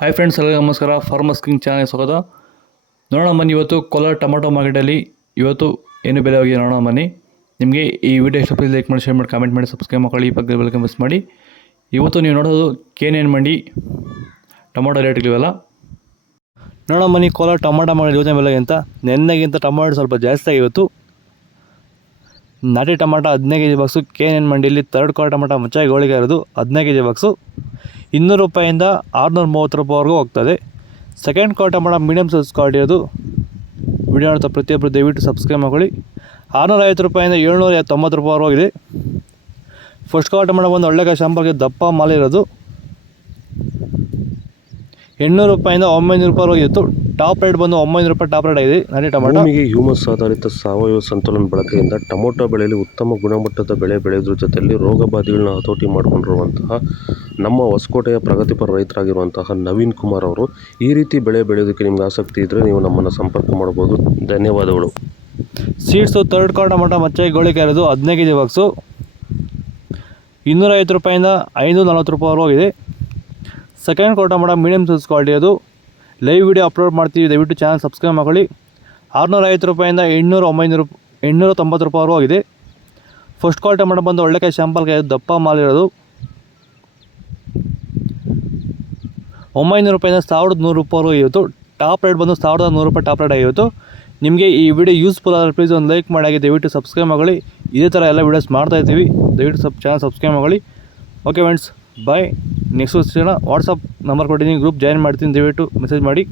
Hi friends, ಎಲ್ಲರಿಗೂ ನಮಸ್ಕಾರ. Farmers king channel ಸ್ವಾಗತ. ನೋಡೋಣ ಬನ್ನಿ, ಇವತ್ತು ಕೋಲಾರ ಟೊಮಾಟೊ ಮಾರ್ಕೆಟಲ್ಲಿ ಇವತ್ತು ಏನು ಬೆಲೆ ಹೋಗಿದೆ ನೋಡೋಣ ಬನ್ನಿ. ನಿಮಗೆ ಈ ವಿಡಿಯೋ ಇಷ್ಟ ಲೈಕ್ ಮಾಡಿ, ಶೇರ್ ಮಾಡಿ, ಕಾಮೆಂಟ್ ಮಾಡಿ, ಸಬ್ಸ್ಕ್ರೈಬ್ ಮಾಡಿ, ಪಕ್ಕದ ಬೆಲ್ ಮಿಸ್ ಮಾಡಿ. ಇವತ್ತು ನೀವು ನೋಡೋದು KNN ಮಂಡಿ ಟೊಮಾಟೊ ರೇಟ್ಗಳಿವೆಲ್ಲ ನೋಡೋಣ ಬನ್ನಿ. ಕೋಲಾರ ಟೊಮಾಟೊ ಮಾರ್ಕೆಟ್ ಇವತ್ತಿನ ಬೆಲೆಗೆ ಅಂತ ನೆನ್ನೆಗಿಂತ ಟೊಮಾಟೊ ಸ್ವಲ್ಪ ಜಾಸ್ತಿ ಆಗಿತ್ತು. ನಾಟಿ ಟೊಮಾಟೊ 15 kg ಬಾಕ್ಸು KNN ಮಂಡಿಯಲ್ಲಿ ಥರ್ಡ್ ಕ್ವಾಲಿಟಿ ಟೊಮಾಟೊ ಮಚ್ಚಾಗಿ ಗೋಳಿಗೆ ಇರೋದು 15 kg ಬಾಕ್ಸು 200 ರೂಪಾಯಿಂದ 630 ರೂಪಾಯಿವರೆಗೂ ಹೋಗ್ತದೆ. Second quality tomato medium size quality ಇರೋದು. ವಿಡಿಯೋ ನೋಡ್ತಾ ಪ್ರತಿಯೊಬ್ಬರು ದಯವಿಟ್ಟು ಸಬ್ಸ್ಕ್ರೈಬ್ ಮಾಡ್ಕೊಳ್ಳಿ. 650 ರೂಪಾಯಿಂದ 790 ರೂಪಾಯಿವರೆಗೂ ಇದೆ. ಫಸ್ಟ್ ಕ್ವಾಲಿಟಿ ಟೊಮಾಟೊ ಬಂದು ಒಳ್ಳೆ ಶಾಂಪಲ್ಗೆ ದಪ್ಪ ಮಾಲೆ ಇರೋದು 800 ರೂಪಾಯಿಂದ 900 ರೂಪಾಯಿವರೆಗೂ ಇತ್ತು. ಟಾಪ್ ರೇಟ್ ಬಂದು 900 ರೂಪಾಯಿ ಟಾಪ್ ರೇಟ್ ಆಗಿದೆ. ನಾಟಿ ಟೊಮಾಟೊ ಭೂಮಿಗೆ ಹ್ಯೂಮಸ್ ಆಧಾರಿತ ಸಾವಯವ ಸಂತುಲನ ಬಳಕೆಯಿಂದ ಟೊಮೊಟೊ ಬೆಳೆಯಲ್ಲಿ ಉತ್ತಮ ಗುಣಮಟ್ಟದ ಬೆಳೆ ಬೆಳೆಯೋದ್ರ ಜೊತೆಯಲ್ಲಿ ರೋಗ ಬಾಧೆಗಳನ್ನ ಹತೋಟಿ ಮಾಡಿಕೊಂಡಿರುವಂತಹ ನಮ್ಮ ಹೊಸಕೋಟೆಯ ಪ್ರಗತಿಪರ ರೈತರಾಗಿರುವಂತಹ ನವೀನ್ ಕುಮಾರ್ ಅವರು ಈ ರೀತಿ ಬೆಳೆ ಬೆಳೆಯೋದಕ್ಕೆ ನಿಮ್ಗೆ ಆಸಕ್ತಿ ಇದ್ದರೆ ನೀವು ನಮ್ಮನ್ನು ಸಂಪರ್ಕ ಮಾಡ್ಬೋದು. ಧನ್ಯವಾದಗಳು. ಸೀಡ್ಸು ಥರ್ಡ್ ಕ್ವಾಲಿಟಿ ಟೊಮಾಟೊ ಮಚ್ಚಾಗಿ ಗೋಳಿಗೆ ಇರೋದು 15 kg ಬಾಕ್ಸು 250 ರೂಪಾಯಿಂದ 540 ರೂಪಾಯಿವರೆಗೂ ಇದೆ. Second quality tomato medium size quality ಅದು. ಲೈವ್ ವಿಡಿಯೋ ಅಪ್ಲೋಡ್ ಮಾಡ್ತೀವಿ, ದಯವಿಟ್ಟು ಚಾನಲ್ ಸಬ್ಸ್ಕ್ರೈಬ್ ಮಾಡ್ಕೊಳ್ಳಿ. 650 ರೂಪಾಯಿಂದ 890 ರೂಪಾಯಿವರೆಗೂ ಆಗಿದೆ. ಫಸ್ಟ್ ಕ್ವಾಲಿಟಿ ಟೊಮಾಟೊ ಬಂದು ಒಳ್ಳೆಕಾಯಿ ಶಾಂಪಲ್ಗೆ ದಪ್ಪ ಮಾಲ್ ಇರೋದು 900 ರೂಪಾಯಿಂದ 1100 ರೂಪಾಯಿವರೆಗೂ ಇತ್ತು. ಟಾಪ್ ರೇಟ್ ಬಂದು 1100 ರೂಪಾಯಿ ಟಾಪ್ ರೇಟ್ ಆಗಿತ್ತು. ನಿಮಗೆ ಈ ವಿಡಿಯೋ ಯೂಸ್ಫುಲ್ ಆದರೆ ಪ್ಲೀಸ್ ಒಂದು ಲೈಕ್ ಮಾಡಿ, ದಯವಿಟ್ಟು ಸಬ್ಸ್ಕ್ರೈಬ್ ಮಾಡ್ಕೊಳ್ಳಿ. ಇದೇ ಥರ ಎಲ್ಲ ವೀಡಿಯೋಸ್ ಮಾಡ್ತಾಯಿರ್ತೀವಿ, ದಯವಿಟ್ಟು ಚಾನಲ್ ಸಬ್ಸ್ಕ್ರೈಬ್ ಮಾಡ್ಕೊಳ್ಳಿ. ಓಕೆ ಫ್ರೆಂಡ್ಸ್, ಬಾಯ್. ನೆಕ್ಸ್ಟ್ ಸಿಗೋಣ. ವಾಟ್ಸಪ್ ನಂಬರ್ ಕೊಟ್ಟಿದ್ದೀನಿ, ಗ್ರೂಪ್ ಜಾಯಿನ್ ಮಾಡ್ತೀನಿ, ದಯವಿಟ್ಟು ಮೆಸೇಜ್ ಮಾಡಿ.